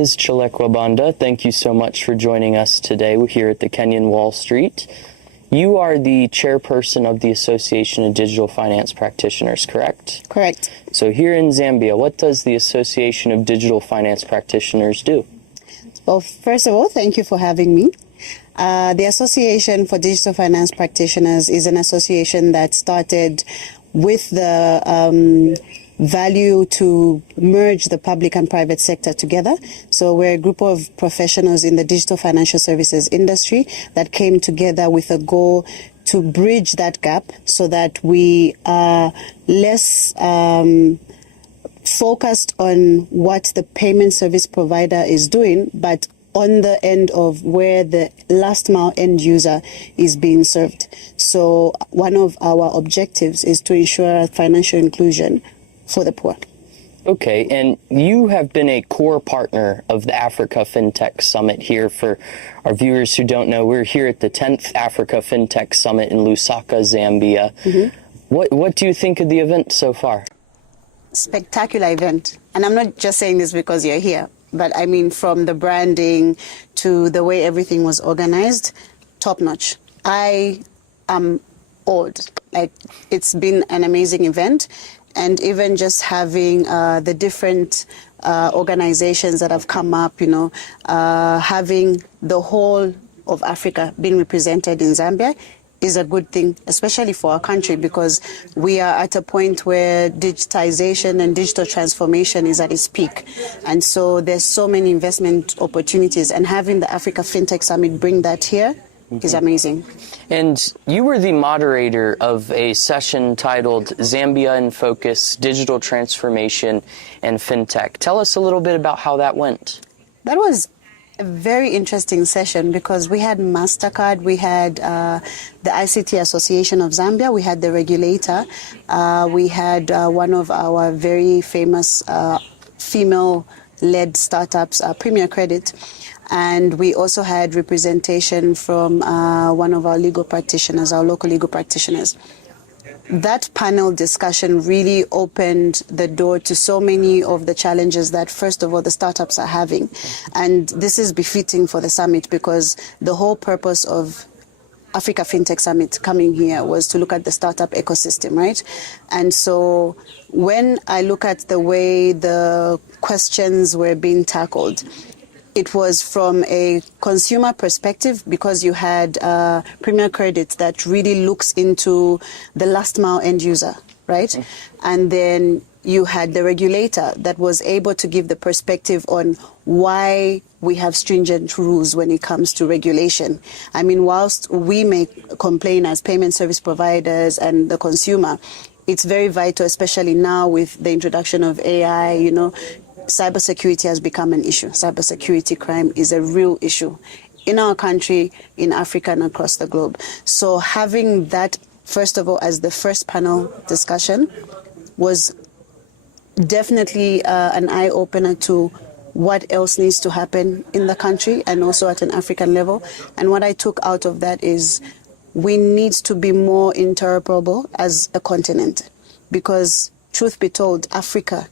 Ms. Chilekwa Banda, thank you so much for joining us today. We're here at the Kenyan Wallstreet. You are the chairperson of the Association of Digital Finance Practitioners, correct? Correct. So here in Zambia, what does the Association of Digital Finance Practitioners do? Well, first of all, thank you for having me. The Association for Digital Finance Practitioners is an association that started with the value to merge the public and private sector together. So we're a group of professionals in the digital financial services industry that came together with a goal to bridge that gap so that we are less focused on what the payment service provider is doing, but on the end of where the last mile end user is being served. So one of our objectives is to ensure financial inclusion for the poor. Okay, and you have been a core partner of the Africa Fintech Summit here. For our viewers who don't know, we're here at the 10th Africa Fintech Summit in Lusaka, Zambia. What do you think of the event so far? Spectacular event. And I'm not just saying this because you're here, but I mean from the branding to the way everything was organized, top notch. I am awed. Like, it's been an amazing event. And even just having the different organizations that have come up, having the whole of Africa being represented in Zambia is a good thing, especially for our country, because we are at a point where digitization and digital transformation is at its peak. And so there's so many investment opportunities, and having the Africa Fintech Summit bring that here is amazing. And you were the moderator of a session titled Zambia in Focus, Digital Transformation and Fintech. Tell us a little bit about how that went. That was a very interesting session because we had MasterCard, we had the ICT Association of Zambia, we had the regulator, we had one of our very famous female-led startups, Premier Credit. And we also had representation from one of our legal practitioners, our local legal practitioners. That panel discussion really opened the door to so many of the challenges that, first of all, the startups are having. And this is befitting for the summit because the whole purpose of Africa Fintech Summit coming here was to look at the startup ecosystem, right? And so when I look at the way the questions were being tackled, it was from a consumer perspective because you had Premier Credit that really looks into the last mile end user, right? And then you had the regulator that was able to give the perspective on why we have stringent rules when it comes to regulation. I mean, whilst we may complain as payment service providers and the consumer, it's very vital, especially now with the introduction of AI, cybersecurity has become an issue. Cybersecurity crime is a real issue in our country, in Africa, and across the globe. So having that, first of all, as the first panel discussion was definitely an eye-opener to what else needs to happen in the country and also at an African level. And what I took out of that is we need to be more interoperable as a continent because, truth be told, Africa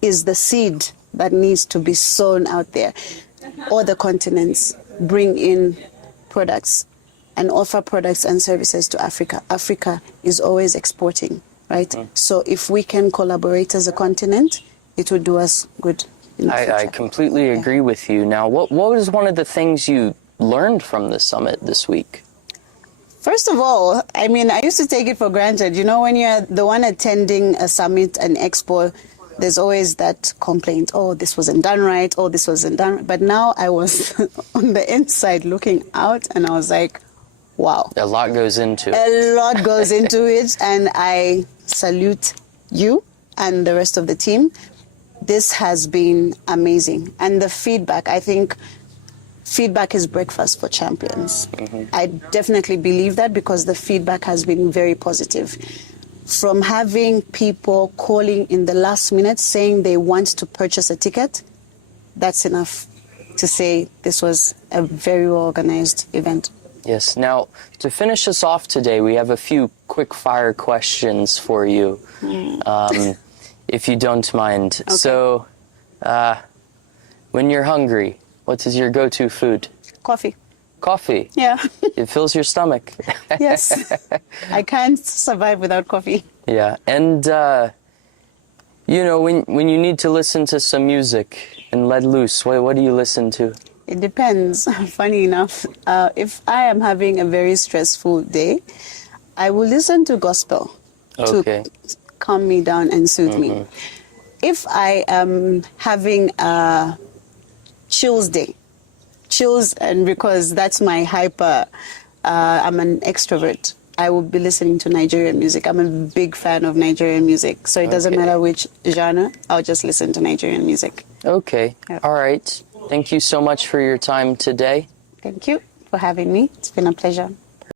is the seed that needs to be sown out there. Other continents bring in products and offer products and services to Africa. Africa is always exporting, right? So if we can collaborate as a continent, it would do us good in the future. I completely agree with you. Now, what was one of the things you learned from the summit this week? First of all, I mean, I used to take it for granted. When you're the one attending a summit, an expo, there's always that complaint, oh, this wasn't done right, oh, this wasn't done right. But now I was on the inside looking out and I was like, wow. A lot goes into it. A lot goes into it. And I salute you and the rest of the team. This has been amazing. And the feedback, I think feedback is breakfast for champions. I definitely believe that because the feedback has been very positive. From having people calling in the last minute saying they want to purchase a ticket, that's enough to say this was a very well-organized event. Yes. Now, to finish us off today, we have a few quick-fire questions for you, if you don't mind. Okay. So, When you're hungry, what is your go-to food? Coffee. Coffee. Yeah. It fills your stomach. Yes. I can't survive without coffee. Yeah. And, you know, when you need to listen to some music and let loose, what do you listen to? It depends. Funny enough, if I am having a very stressful day, I will listen to gospel to calm me down and soothe me. If I am having a chills day, and because that's my I'm an extrovert, I will be listening to Nigerian music. I'm a big fan of Nigerian music, so it doesn't matter which genre, I'll just listen to Nigerian music. Okay. Yeah. All right. Thank you so much for your time today. Thank you for having me. It's been a pleasure.